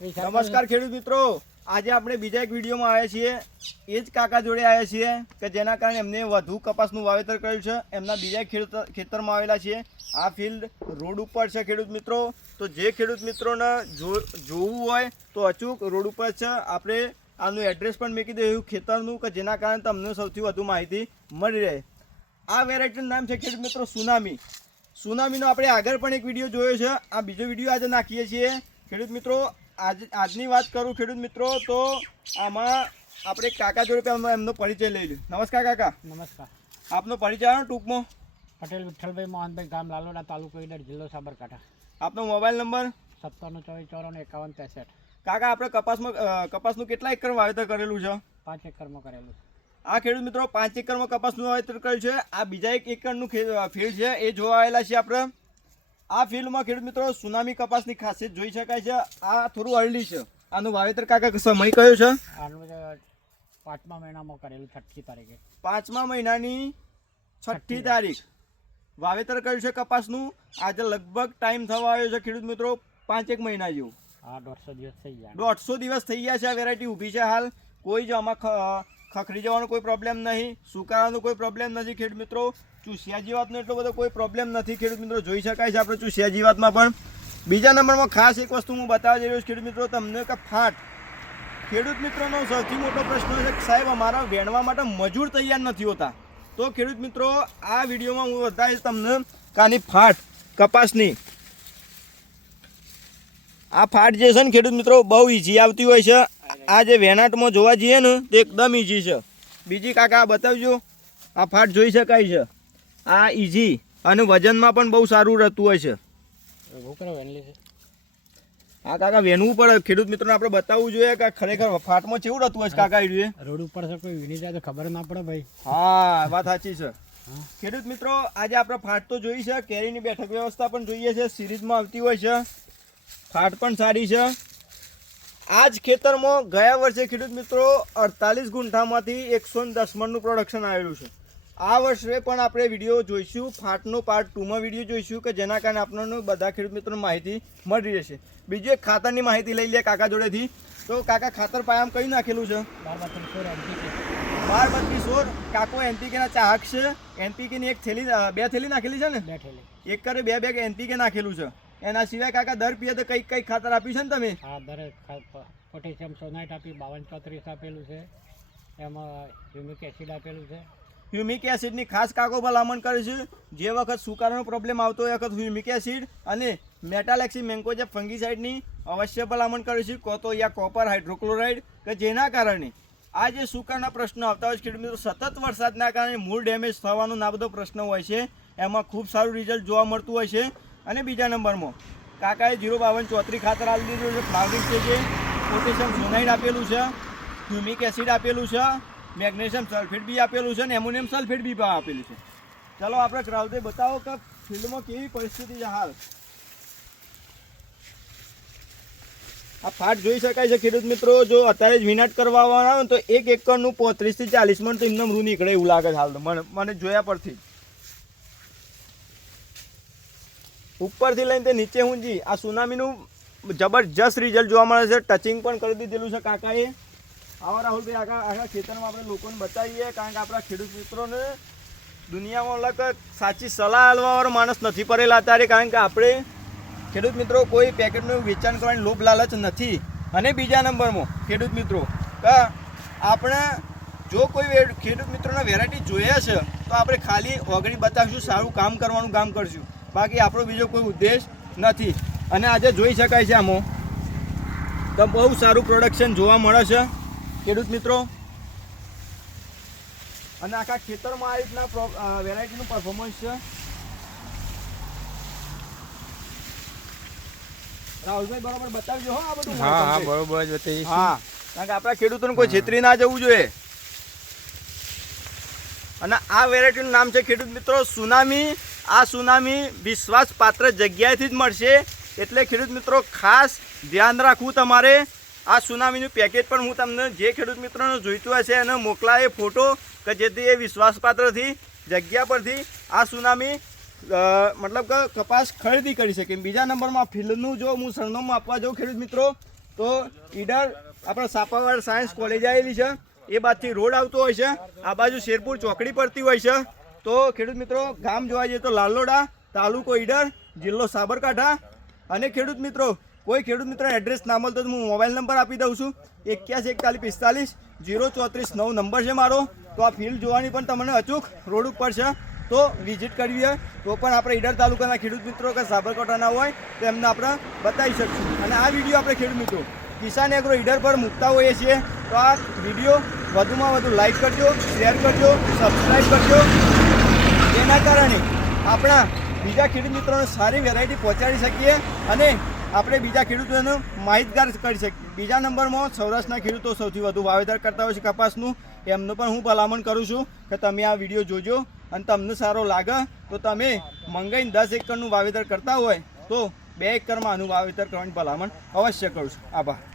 નમસ્કાર ખેડૂત મિત્રો, આજે આપણે બીજા એક વિડીયોમાં આવ્યા છીએ. એ જ કાકા જોડે આવ્યા છીએ કે જેના કારણે એમને વધુ કપાસનું વાવેતર કર્યું છે. એમના બીજા ખેતરમાં આવેલા છીએ. આ ફિલ્ડ રોડ ઉપર છે ખેડૂત મિત્રો. તો જે ખેડૂત મિત્રોને જોવું હોય તો અચૂક રોડ ઉપર છે. આપણે આનું એડ્રેસ પણ મૂકી દઈશું ખેતરનું કે જેના કારણે તમને સૌથી વધુ માહિતી મળી રહે. આ વેરાયટીનું નામ છે ખેડૂત મિત્રો સુનામી. સુનામીનો આપણે આગળ પણ એક વિડીયો જોયો છે. આ બીજો વિડીયો આજે નાખીએ છીએ ખેડૂત મિત્રો. આજની વાત કરું ખેડૂત મિત્રો તો આમાં આપણે કાકા જોડે પહેલાં એમનો પરિચય લઈ લઈએ. નમસ્કાર કાકા. નમસ્કાર. આપનો પરિચય આપો ટૂંકમાં. પટેલ વિઠ્ઠલભાઈ મોહનભાઈ, ગામ લાલોડા, તાલુકો ઈડર, જિલ્લો સાબરકાંઠા. આપનો મોબાઈલ નંબર 5724545163. કાકા આપણે કપાસનું કેટલા એકર વાવેતર કરેલું છે? 5 એકરમાં કરેલું. આ ખેડૂત મિત્રો 5 એકરમાં કપાસનું વાવેતર કર્યું છે. આ બીજા એક એકરનું ફિલ્ડ છે એ જોવા આવેલા છીએ આપણે. આ ફિલ્ડમાં ખેડૂત મિત્રો સુનામી કપાસની ખાસિયત જોઈ શકાય છે. આ થોડું અર્લી છે. આનું વાવેતર કાકા સમય કયો છે? આનું 5મા મહિનામાં કરેલું, 6મી તારીખે. 5મા મહિનાની 6મી તારીખ વાવેતર કર્યું છે કપાસનું. આજે લગભગ ટાઈમ થવા આવ્યો છે ખેડૂત મિત્રો 5 એક મહિના જેવું. હા, 150 દિવસ થઈ ગયા. 150 દિવસ થઈ ગયા છે. આ વેરાયટી ઊભી છે હાલ. કોઈ જ આમાં ખખરી જવાનો કોઈ પ્રોબ્લેમ નહીં, સુકાવાનો કોઈ પ્રોબ્લેમ નથી ખેડૂત મિત્રો. ચૂસિયા જીવાતનો એટલો બધો કોઈ પ્રોબ્લેમ નથી ખેડૂત મિત્રો. જોઈ શકાય છે આપણે ચૂસિયા જીવાતમાં પણ. બીજા નંબરમાં ખાસ એક વસ્તુ હું બતાવવા જઈ રહ્યો છું ખેડૂત મિત્રો તમને કે ફાટ. ખેડૂત મિત્રોનો સૌથી મોટો પ્રશ્ન છે કે સાહેબ અમારા વેણવા માટે મજૂર તૈયાર નથી હોતા. તો ખેડૂત મિત્રો આ વિડીયોમાં હું બતાવીશ તમને કાની ફાટ કપાસની. આ ફાટ જે છે ને ખેડૂત મિત્રો બહુ ઈઝી આવતી હોય છે. આ જે વેનાટમાં જોવા જઈએ ને તો એકદમ ઈઝી છે. બીજી કાકા બતાવજો. આ ફાટ જોઈ શકાય છે. આ ઈઝી અને વજનમાં પણ બહુ સારું રહેતું હોય છે. આ કાકા વેનવું પડે ખેડૂત મિત્રોને આપણે બતાવવું જોઈએ કે ખરેખર ફાટમાં કેવું રહેતું હોય છે કાકા. રોડ ઉપર છે, કોઈ વીણી જાય તો ખબર ના પડે ભાઈ. હા, વાત સાચી છે ખેડૂત મિત્રો. આજે આપણે ફાટ તો જોઈ છે, કેરીની બેઠક વ્યવસ્થા પણ જોઈએ છે, સિરીઝમાં આવતી હોય છે. ફાટ પણ સારી છે. આ જ ખેતરમાં ગયા વર્ષે ખેડૂત મિત્રો 48 ગુંઠામાંથી 110 મણનું પ્રોડક્શન આવેલું છે. આ વર્ષે પણ આપણે વિડીયો જોઈશું, ફાટનો પાર્ટ 2માં વિડીયો જોઈશું કે જેના કારણે આપણને બધા ખેડૂત મિત્રોને માહિતી મળી રહેશે. બીજું એક ખાતરની માહિતી લઈ લે કાકા જોડેથી. તો કાકા ખાતર પાયામાં કઈ નાખેલું છે? 12-32 કાકો એનપીકેના ચાહક છે. એનપીકેની એક થેલી, 2 થેલી નાખેલી છે ને? 2 થેલી. એક કરે 2 બેગ એનપીકે નાખેલું છે. એના સિવાય કાકા દર પીએ તો કઈ ખાતર આપ્યું છે ને તમે? હા, દરેક પોટેશિયમ સોનાઇટ આપી, 52-34 આપેલું છે. એમાં હ્યુમિક એસિડ આપેલું છે. હ્યુમિક એસિડની ખાસ કાકો ભલામણ કરે છે. જે વખત સુકારાનો પ્રોબ્લેમ આવતો હોય વખત હ્યુમિક એસિડ અને મેટાલેક્સી મેન્કોજેબ ફંગીસાઇડની અવશ્ય ભલામણ કરે છે. કો તો યા કોપર હાઇડ્રોક્લોરાઇડ કે જેના કારણે આ જે સુકારના પ્રશ્નો આવતા હોય છે ખેડૂત મિત્રો, સતત વરસાદના કારણે મૂળ ડેમેજ થવાનો ના બધો પ્રશ્ન હોય છે. એમાં ખૂબ સારું રિઝલ્ટ જોવા મળતું હોય છે. અને બીજા નંબરમાં કાકાએ 052-34 ખાતર આપી દીધું છે. ફ્લાવરિંગ સ્ટેજે પોટેશિયમ સોનાઇડ આપેલું છે, હ્યુમિક એસિડ આપેલું છે, મેગ્નેશિયમ સલ્ફેટ બી આપેલું છે અને એમોનિયમ સલ્ફેટ બી આપેલું છે. ચાલો આપણે ક્રાઉડે બતાવો કે ફિલ્ડમાં કેવી પરિસ્થિતિ છે હાલ. આ ફાટ જોઈ શકાય છે ખેડૂત મિત્રો. જો અત્યારે જ વિનાટ કરવા આવવાના આવે તો 1 એકરનું 35 થી 40 મણ તો એમને રૂ નીકળે એવું લાગે છે હાલ તો મને જોયા પરથી. ઉપરથી લઈને તે નીચે ઊંચી આ સુનામીનું જબરજસ્ત રિઝલ્ટ જોવા મળે છે. ટચિંગ પણ કરી દીધેલું છે કાકાએ. આવા રાહુલભાઈ આખા ખેતરમાં આપણે લોકોને બતાવીએ કારણ કે આપણા ખેડૂત મિત્રોને દુનિયામાં સાચી સલાહ આપવાવાળો માણસ નથી પડેલા અત્યારે. કારણ કે આપણે ખેડૂત મિત્રો કોઈ પેકેટનું વેચાણ કરવાની લોભ લાલચ નથી. અને બીજા નંબરમાં ખેડૂત મિત્રો કે આપણે જો કોઈ ખેડૂત મિત્રોના વેરાયટી જોઈએ છે તો આપણે ખાલી ઓગળી બતાવીશું, સારું કામ કરવાનું કામ કરશું. બાકી આપણો બીજો કોઈ ઉદ્દેશ નથી. અને આજે જોઈ શકાય છે આમાં તો બહુ સારું પ્રોડક્શન જોવા મળે છે ખેડૂત મિત્રો. અને આખા ખેતરમાં આ રીતના વેરાયટીનું પરફોર્મન્સ છે. રાહુલભાઈ બરાબર બતાવજો હો આ બધું. હા, બરોબર જ બતાવીશ. હા, કારણ કે આપણા ખેડૂતોને કોઈ છેતરી ના જવું જોઈએ. અને આ વેરાયટીનું નામ છે ખેડૂત મિત્રો સુનામી. આ સુનામી વિશ્વાસપાત્ર જગ્યાએથી જ મળશે. એટલે ખેડૂત મિત્રો ખાસ ધ્યાન રાખવું તમારે. આ સુનામીનું પેકેટ પણ હું તમને જે ખેડૂત મિત્રોને જોઈતું હશે એને મોકલાવે ફોટો કે જેથી એ વિશ્વાસપાત્રથી જગ્યા પરથી આ સુનામી મતલબ કે કપાસ ખરીદી કરી શકે. બીજા નંબરમાં ફિલ્ડનું જો હું સરનામું આપવા જાઉં ખેડૂત મિત્રો તો ઈડર આપણે સાપાવાડ સાયન્સ કોલેજ આવેલી છે, એ બાજુથી રોડ આવતો હોય છે, આ બાજુ શેરપુર ચોકડી પડતી હોય છે. તો ખેડૂત મિત્રો ગામ જોવા જઈએ તો લાલોડા, તાલુકો ઈડર, જિલ્લો સાબરકાંઠા. અને ખેડૂત મિત્રો કોઈ ખેડૂત મિત્ર એડ્રેસ ના મળતો તો હું મોબાઈલ નંબર આપી દઉં છું, 814145 034 નંબર છે મારો. તો આ ફિલ્ડ જોવાની પણ તમને અચૂક રોડ ઉપર છે, તો વિઝિટ કરવી હોય તો પણ આપણે ઈડર તાલુકાના ખેડૂત મિત્રો કે સાબરકાંઠાના હોય તો એમને આપણે બતાવી શકશું. અને આ વિડીયો આપણે ખેડૂત મિત્રો કિસાન એગ્રો ઈડર પર મૂકતા હોઈએ છીએ, તો આ વિડીયો વધુમાં વધુ લાઈક કરજો, શેર કરજો, સબસ્ક્રાઈબ કરજો. જેના કારણે આપણા બીજા ખેડૂત મિત્રોને સારી વેરાયટી પહોંચાડી શકીએ અને આપણે બીજા ખેડૂતોને માહિતગાર કરી શકીએ. બીજા નંબરમાં સૌરાષ્ટ્રના ખેડૂતો સૌથી વધુ વાવેતર કરતા હોય છે કપાસનું, એમનું પણ હું ભલામણ કરું છું કે તમે આ વિડીયો જોજો અને તમને સારો લાગે તો તમે મંગાઈને 10 એકરનું વાવેતર કરતા હોય તો 2 એકરમાં આનું વાવેતર કરવાની ભલામણ અવશ્ય કરું છું. આભાર.